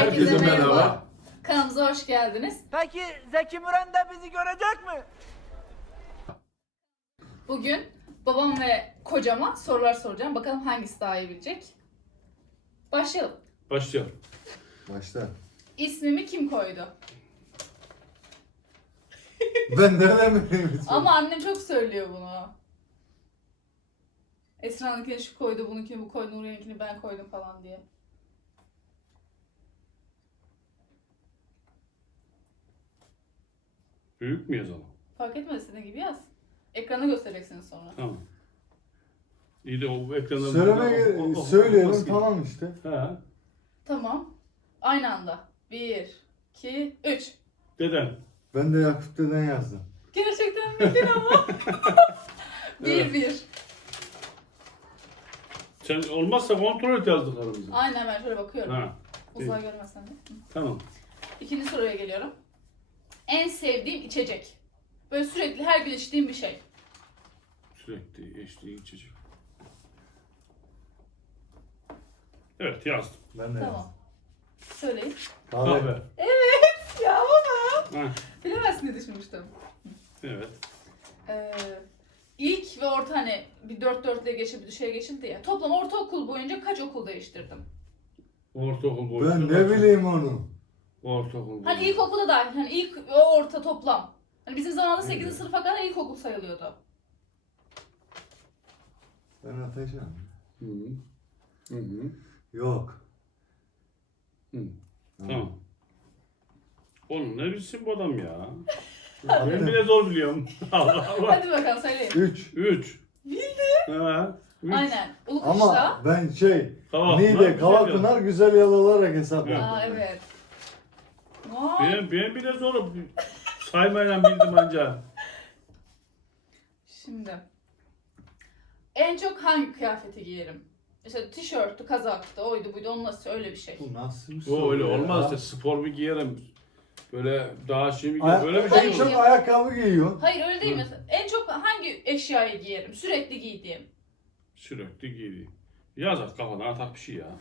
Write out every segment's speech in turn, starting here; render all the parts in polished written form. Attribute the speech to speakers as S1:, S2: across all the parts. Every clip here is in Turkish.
S1: Herkese merhaba.
S2: Kanalımıza hoş geldiniz.
S3: Peki Zeki Müren de bizi görecek mi?
S2: Bugün babam ve kocama sorular soracağım. Bakalım hangisi daha iyi bilecek. Başlayalım.
S1: Başlayalım.
S4: Başla.
S2: İsmimi kim koydu?
S4: Ben nereden bileyim ismini?
S2: Ama annem çok söylüyor bunu. Esra'nınkini şu koydu, bununkini bu koydu, Nuriye'ninkini ben koydum falan diye.
S1: Büyük mü yazalım?
S2: Fark etmez, istediğin gibi yaz. Ekrana göstereceksiniz sonra.
S1: Tamam. İyi de o ekranda...
S4: Söyleyelim tamam işte.
S1: Ha.
S2: Tamam. Aynı anda. 1, 2, 3.
S1: Deden.
S4: Ben de Yakup deden yazdım.
S2: Gerçekten bildin ama. 1-1.
S1: Sen olmazsa kontrol et yazdıklarımızı.
S2: Aynen, ben şöyle bakıyorum.
S1: Ha.
S2: Uzağa görmezsen de. Hı.
S1: Tamam.
S2: İkinci soruya geliyorum. En sevdiğim içecek. Böyle sürekli her gün içtiğim bir şey.
S1: Sürekli içtiğin içecek. Evet yazdım.
S4: Ben de
S2: Tamam.
S4: yazdım.
S2: Söyleyin.
S4: Kahve.
S2: Ya baba.
S1: Ha.
S2: Bilemezsin diye düşünmüştüm.
S1: Evet.
S2: İlk ve orta hani bir 4-4'le geçip bir şeye geçildi ya. Toplam ortaokul boyunca kaç okul değiştirdim?
S1: Ortaokul boyunca.
S4: Ben ne bileyim onu.
S1: Ortaokul boyunca.
S2: Hani ilkokulda dahil. Hani ilk ve orta toplam. Hani bizim zamanımızda 8. sınıfa kadar ilkokul sayılıyordu.
S4: Ben atacağım.
S1: Hı hı. Hı hı.
S4: Yok.
S1: Hı. Tamam. Oğlum ne bilsin bu adam ya? Ben
S4: Attım.
S1: bile zor biliyorum. Allah Allah.
S2: Hadi bakalım söyleyin.
S4: 3.
S1: 3. Bildi. Ha. 3.
S2: Aynen. Ulukuş'ta.
S4: Ama ben
S1: Kavakpınar,
S4: Niğde,
S1: güzel
S4: Kavakpınar güzel yol olarak hesapladım.
S2: Aa evet. Vay.
S1: Ben bile zor saymayla bildim anca.
S2: Şimdi. En çok hangi kıyafeti giyerim? İşte tişörtü, kazaktı, oydu buydu, onun nasıl öyle bir şey.
S4: Bu nasıl bir
S1: O
S4: soru
S1: öyle
S4: ya?
S1: olmaz işte spor bir giyerim. Böyle daha şey mi
S4: Ay-
S1: giyerim? Öyle bir
S2: Hayır.
S1: şey
S4: En
S1: yok.
S4: çok ayakkabı giyiyor.
S2: Hayır öyle değil
S1: Hı.
S2: mesela. En çok hangi eşyayı giyerim? Sürekli giydiğim.
S1: Sürekli giydi. Yazar kafana atak bir şey ya.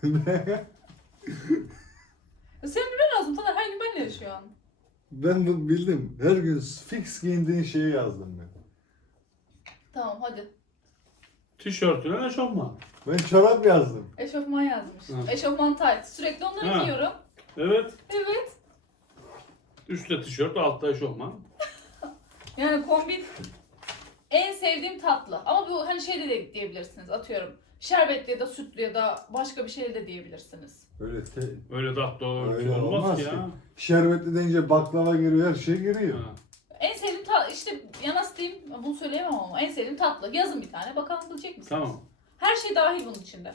S2: Ya senin bilmen lazım. Taner her gün benimle yaşıyorsun.
S4: Ben bu bildim. Her gün fix giyindiğin şeyi yazdım ben.
S2: Tamam hadi.
S1: Tişörtüne eşofman.
S4: Ben çorap yazdım.
S2: Eşofman yazmış.
S1: Hı.
S2: Eşofman tight. Sürekli onları
S1: Ha.
S2: giyiyorum.
S1: Evet.
S2: Evet.
S1: Üstte tişört, altta eşofman.
S2: Yani kombin en sevdiğim tatlı. Ama bu hani şey de diyebilirsiniz. Atıyorum. Şerbetli ya da sütlü ya da başka bir şey de diyebilirsiniz.
S4: Öyle
S1: Öyle tatlı
S4: öyle
S1: olmaz ki ya.
S4: Şerbetli deyince baklava giriyor, her şey giriyor.
S1: Ha.
S2: En sevdiğim tatlı işte ya nasıl diyeyim bunu söyleyemem ama en sevdiğim tatlı. Yazın bir tane bakalım bilecek misiniz?
S1: Tamam.
S2: Her şey dahil bunun içinde.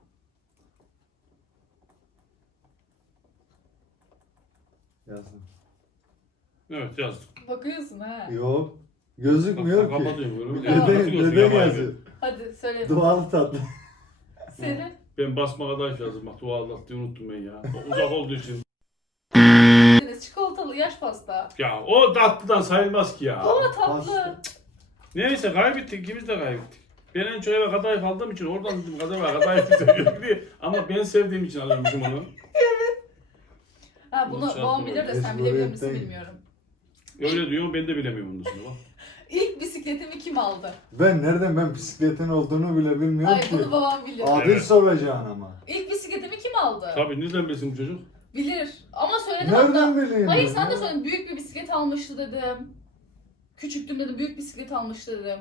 S4: Yazdım.
S1: Evet yazdım.
S2: Bakıyorsun ha.
S4: Yok. Gözükmüyor
S1: Bak,
S4: ki.
S1: kapatıyorum.
S2: Tamam.
S1: Nasıl
S4: Dede
S1: gözüküyor ama
S4: yazıyor.
S2: Hadi söyle.
S4: Dualı tatlı.
S2: Senin.
S1: Ben basma kadar yazdım. Bak dua Allah diye unuttum ben ya. O uzak olduğu için.
S2: Çikolatalı yaş pasta.
S1: Ya o tatlıdan sayılmaz ki ya.
S2: Ama tatlı.
S4: pasta.
S1: Neyse kaybettik. İkimiz de kaybettik. Ben en çok eve kadayıf aldığım için oradan dedim kadayıf seviyorum diye. Ama ben sevdiğim için alıyormuşum onu.
S2: Ha bunu
S1: Nasıl
S2: babam
S1: yaptın
S2: bilir de
S4: öyle?
S2: sen bilebilir misin
S4: Mecburiyetten.
S2: bilmiyorum.
S1: Öyle diyor ben de bilemiyorum bunu şimdi bak.
S2: İlk bisikletimi kim aldı?
S4: Ben bisikletin olduğunu bile bilmiyorum
S2: Hayır
S4: ki.
S2: bunu babam bilir.
S4: Adil
S1: Evet.
S4: soracaksın ama.
S2: İlk bisikletimi kim aldı?
S1: Tabii nereden bilsin bu çocuk?
S2: Bilir. Ama söyledim hatta.
S4: Nereden bileyim?
S2: Hayır
S4: ben
S2: sen de
S4: ya?
S2: söyledin. Büyük bir bisiklet almıştı dedim. Küçüktüm dedim. Büyük bisiklet almıştı dedim.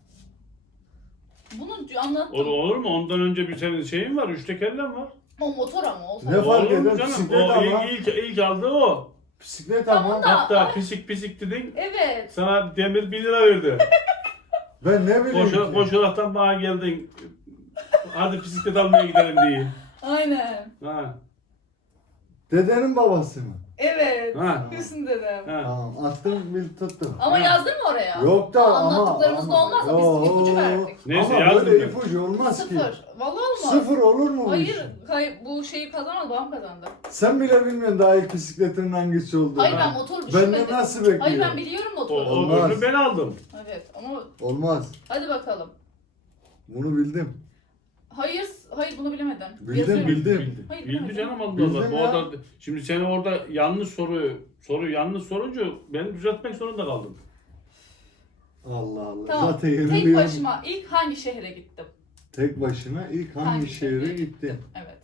S2: Bunu anlattım.
S1: Olur mu? Ondan önce bir senin şeyin var. 3 tekerlen var.
S2: O motor ama o
S4: Ne
S2: sana.
S4: fark
S1: Olur mu
S4: eder?
S1: canım?
S4: Bisiklet
S1: O
S4: ama.
S1: ilk aldığı o.
S4: Bisiklet
S2: Tamam
S4: ama.
S2: da-
S1: Hatta pisik dedin.
S2: Evet.
S1: Sana demir 1 lira verdi.
S4: Ben ne bileyim ki?
S1: Koşaraktan bana geldin. Hadi bisiklet almaya gidelim diye.
S2: Aynen.
S1: Ha.
S4: Dedenin babası mı?
S2: Evet.
S1: Ha.
S2: Hüsnü dedem.
S1: Ha.
S4: Tamam attım bil tuttum.
S2: Ama
S1: Ha.
S2: yazdın mı oraya?
S4: Yok da ama.
S2: Anlattıklarımızda olmaz da biz ipucu verdik.
S1: Neyse,
S4: ama
S1: yazdım
S4: böyle
S1: ben.
S4: ipucu olmaz ki.
S2: 0. Vallahi olmaz.
S4: Sıfır olur mu bu
S2: Hayır,
S4: işin?
S2: bu şeyi kazanmadı, babam kazandı.
S4: Sen bile bilmiyorsun daha ilk bisikletinin hangisi olduğunu.
S2: Hayır
S1: Ha.
S2: ben motor düşünmedim.
S4: Benden nasıl bekliyor?
S2: Hayır ben biliyorum
S1: O
S2: motoru.
S4: Olmaz.
S1: öbürünü ben aldım.
S2: Evet ama
S4: Olmaz.
S2: hadi bakalım.
S4: Bunu bildim.
S2: Hayır bunu bilemedim.
S4: Bildim,
S2: Yazıyorum.
S4: bildim.
S2: Hayır,
S1: Bildi
S2: bilemedim.
S1: canım Allah
S4: Bildim
S1: Allah. Bu
S4: ya.
S1: orada, şimdi seni orada yanlış soruyu yanlış sorunca ben düzeltmek zorunda kaldım.
S4: Allah Allah.
S2: Tamam.
S4: Zaten
S2: Tek
S4: yeniliyorum.
S2: başıma ilk hangi şehre gittim?
S4: Tek başına ilk hangi şehre gittin?
S2: Evet.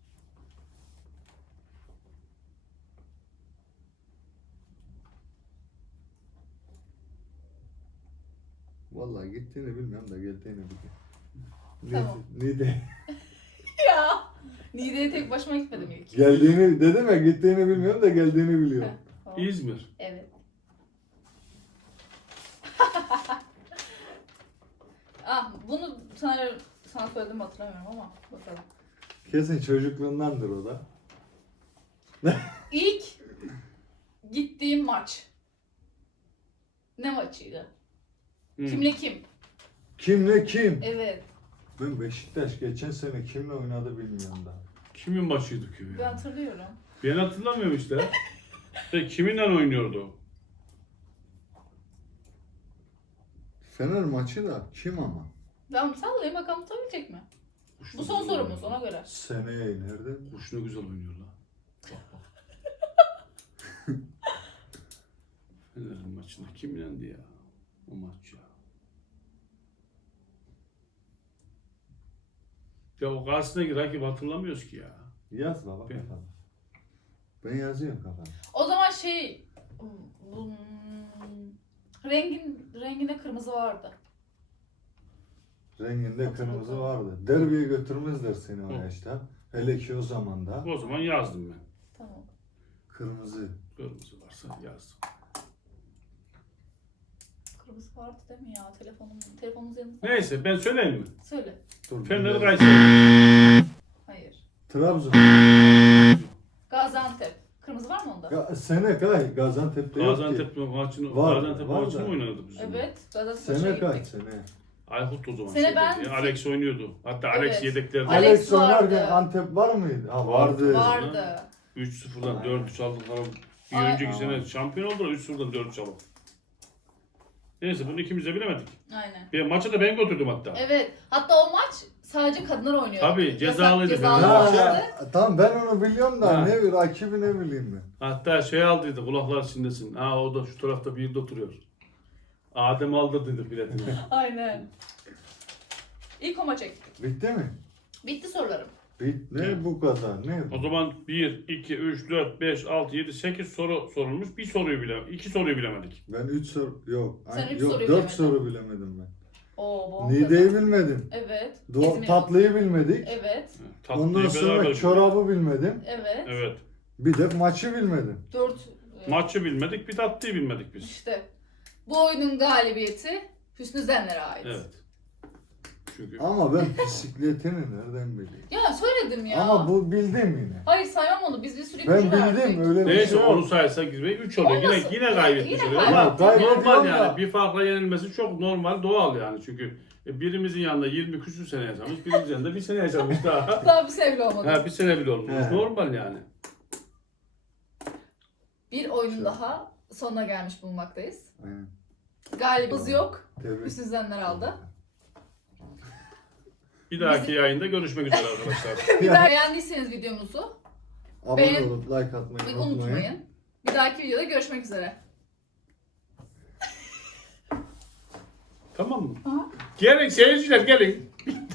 S4: Vallahi gittiğini bilmiyorum da geldiğini biliyorum.
S2: Tamam.
S4: Niğde.
S2: Ya. Niğde'ye tek başıma gitmedim ilk.
S4: Geldiğini dedim ya, gittiğini bilmiyorum da geldiğini biliyorum.
S2: Tamam.
S1: İzmir.
S2: Evet. Bunu sana söyledim hatırlamıyorum ama bakalım.
S4: Kesin çocukluğundandır o da.
S2: İlk gittiğim maç. Ne maçıydı?
S1: Hı.
S2: Kimle kim?
S4: Kimle kim?
S2: Evet.
S4: Ben Beşiktaş geçen sene kimle oynadı bilmiyorum daha.
S1: Kimin maçıydı ki
S2: Ben
S1: ya?
S2: hatırlıyorum.
S1: Ben hatırlamıyorum işte. İşte kiminle oynuyordu?
S4: Fener maçı da kim ama?
S2: Ben sallayayım bakalım tutabilecek mi?
S1: Kuş
S2: Bu
S1: ne
S2: son
S1: güzel
S2: sorumuz
S1: oynuyor.
S2: ona göre.
S4: Seneye nerede?
S1: Kuş ne güzel oynuyor la. Bak bak. Fener'in maçında kim yendi ya? O maç ya. Ya o karşısındaki rakip hatırlamıyoruz ki ya.
S4: Yaz baba
S1: Ben-
S4: kafana. Ben yazıyorum kafana.
S2: O zaman renginde kırmızı vardı.
S4: Renginde
S2: Hatırladım.
S4: kırmızı vardı. Derbiye götürmezler seni o
S1: Hı.
S4: yaşta. Hele ki o zaman da.
S1: O zaman yazdım ben.
S2: Tamam.
S4: Kırmızı.
S1: Kırmızı varsa yazdım.
S2: Kırmızı vardı değil mi ya? Telefonumuz yanında.
S1: Neyse ben söyleyeyim mi?
S2: Söyle.
S4: Dur,
S1: Fener
S4: bir-
S1: Kayseri.
S2: Hayır.
S4: Trabzon.
S2: Gaziantep. Kırmızı var mı onda?
S4: Sene kay. Gaziantep'te yok ki.
S1: Gaziantep maçını
S4: Var,
S1: Gaziantep
S4: var
S1: maçını
S4: da.
S1: mı oynadı bizim?
S2: Evet. Gaziantep
S4: Sene
S2: maçına
S4: kaç
S2: gittik.
S4: sene?
S1: Aykut o zaman.
S2: Sene
S1: şeydeydi
S2: ben-
S1: ya, Alex oynuyordu. Hatta Alex
S2: Evet.
S1: yedeklerde.
S2: Alex
S4: Alex oynarken
S2: vardı.
S4: Antep var mıydı? Ha
S1: Vardı.
S4: vardı.
S2: Vardı.
S1: 3-0'dan
S4: Aynen.
S1: 4-3 aldık falan. Bir
S2: Ay-
S1: önceki
S4: Tamam.
S1: sene şampiyon oldular 3-0'dan 4-3 alıp. Neyse bunu ikimiz de bilemedik.
S2: Aynen.
S1: Bir maçı da ben götürdüm hatta.
S2: Evet. Hatta o maç sadece kadınlar oynuyordu.
S1: Tabii, cezalıydı.
S2: Cezalı
S1: Ha,
S2: maçtı.
S4: Tamam ben onu biliyorum da
S1: Ha.
S4: ne rakibi ne bileyim ben.
S1: Hatta şey aldıydı kulaklar içindesin. Ha o da şu tarafta bir yerde oturuyor. Adem aldırdıydı biletini.
S2: Aynen. İlk o maça gittik.
S4: Bitti mi?
S2: Bitti sorularım.
S4: Ne
S1: Evet.
S4: bu kadar? Ne
S1: O
S4: bu?
S1: zaman 1, 2, 3, 4, 5, 6, 7, 8 soru sorulmuş. İki soruyu bilemedik.
S4: Ben 3 soru yok.
S2: Sen üç
S4: yok
S2: soruyu
S4: 4
S2: bilemedin.
S4: soru bilemedim ben.
S2: Oo, babam
S4: Niğde'yi
S2: kazandı.
S4: bilmedim.
S2: Evet.
S4: Tatlıyı bilmedik.
S2: Evet.
S1: Tatlıyı
S4: Ondan sonra
S1: beraber
S4: çorabı bilmedim.
S2: Evet.
S1: Evet.
S4: Bir de maçı bilmedim.
S2: 4.
S1: Maçı bilmedik, bir tatlıyı bilmedik biz.
S2: İşte. Bu oyunun galibiyeti Hüsnü Zenler'e ait.
S1: Evet. Çünkü
S4: Ama ben bisikletini nereden bileyim?
S2: Ya söyledim ya.
S4: Ama bu bildim yine.
S2: Hayır saymam onu. Biz bir sürü
S4: Ben
S2: ipucu verdik.
S4: bildim öyle bir
S1: neyse
S4: şey
S1: onu
S4: yok.
S1: sayarsak 3 oluyor.
S2: Olmasın.
S1: Yine kaybetmiş
S2: Yine
S1: oluyor.
S2: kaybettik.
S1: Ama
S4: Kaybediyorum
S1: normal
S4: da.
S1: yani. Bir farkla yenilmesi çok normal, doğal yani. Çünkü birimizin yanında 20 küsur sene yaşamış, birimizin yanında bir sene yaşamış daha.
S2: Daha bir sevgili olmadı.
S1: Ha, bir sene bile olmuş.
S4: He.
S1: Normal yani.
S2: Bir oyunun daha sonuna gelmiş bulunmaktayız.
S4: Aynen.
S2: Galibimiz yok.
S4: Tebrik.
S2: Hüsnü Zenler aldı.
S1: Bir dahaki yayında görüşmek üzere arkadaşlar.
S2: Bir daha beğendiyseniz videomuzu
S4: Abone
S2: Beğen-
S4: olup like atmayı unutmayın.
S2: unutmayın. Bir dahaki videoda görüşmek üzere.
S1: Tamam mı?
S2: Aha.
S1: Gelin seyirciler gelin.